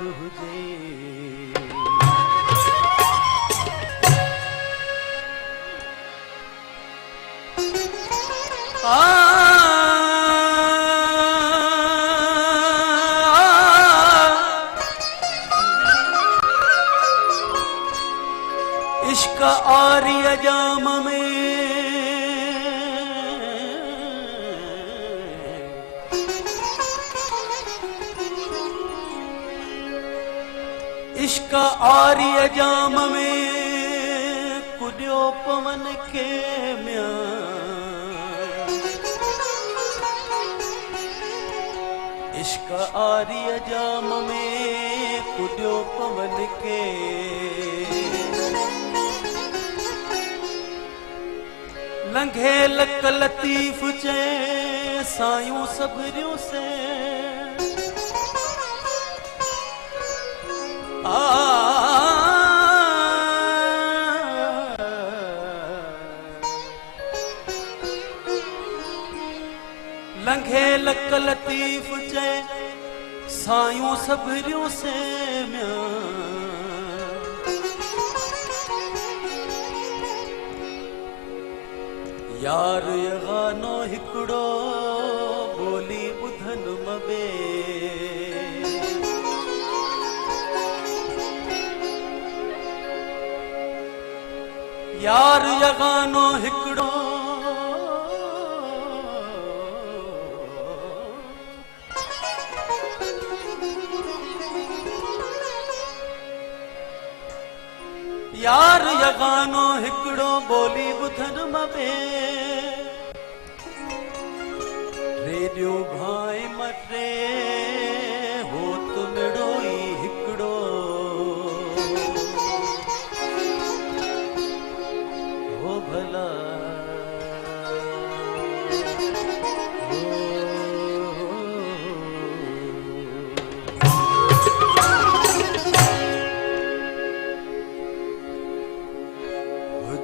हुजे। इश्क आर्य जाम में इश्क आर्य जाम में कुडियो पवन के म्या इश्क आर्य जाम में कुडियो पवन के लंघे लक लतीफ चे सायूं सबरियों से लंघे लक लतीफ चे सायूं सबरियों से म्या यार यगानो हिकड़ो बोली बुधन मबे यार यगानो हिकड़ो यार यगानो हिकड़ो बोली बुधन मबे रेडियो भाई मटे हो तुमड़ो ही हिकड़ो हो भला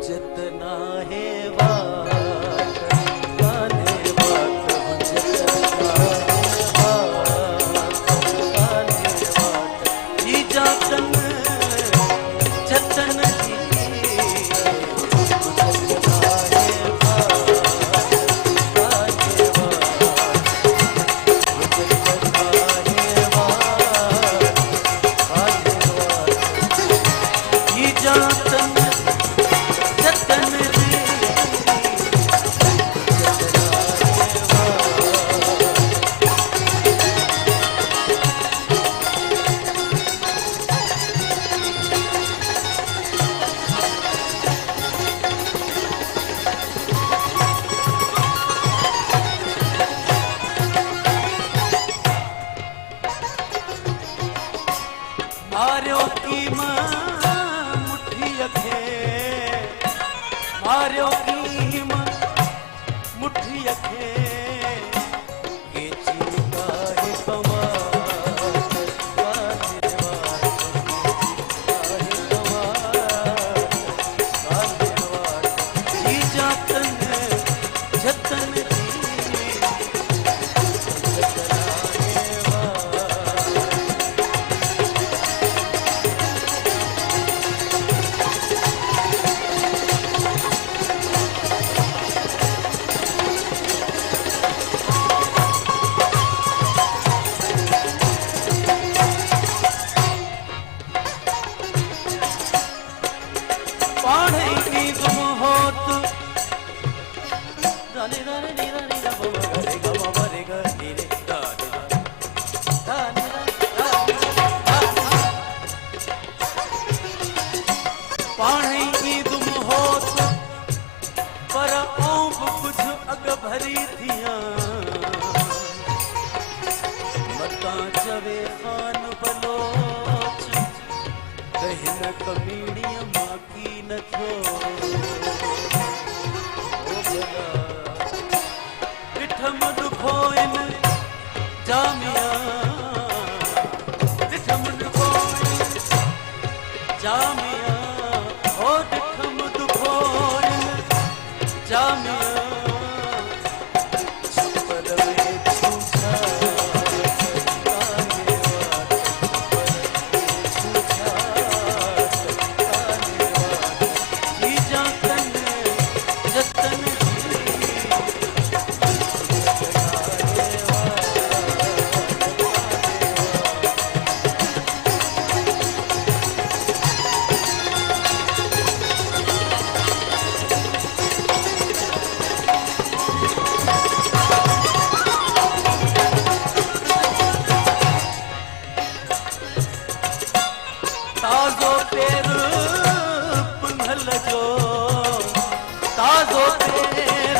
जितना है मारियो की मुट्ठी अखे मारियो की मुट्ठी अखे के चीता है भरी थियां मता चवे खान बलोच कहिन कमीड़िया माकी न थो ॾिठम ॾुखोइन जामिया ॾिठम ॾुखोइन जामिया हो ॾिठम ॾुखोइन जामिया जो ताज़ो पेर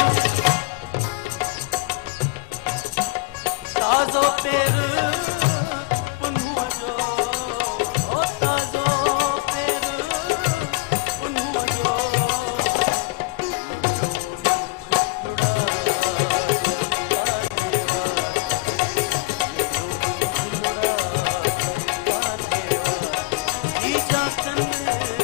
ताज़ो पेर पुन्नुअ जो ओ ताज़ो पेर पुन्नुअ जो ईजा चंद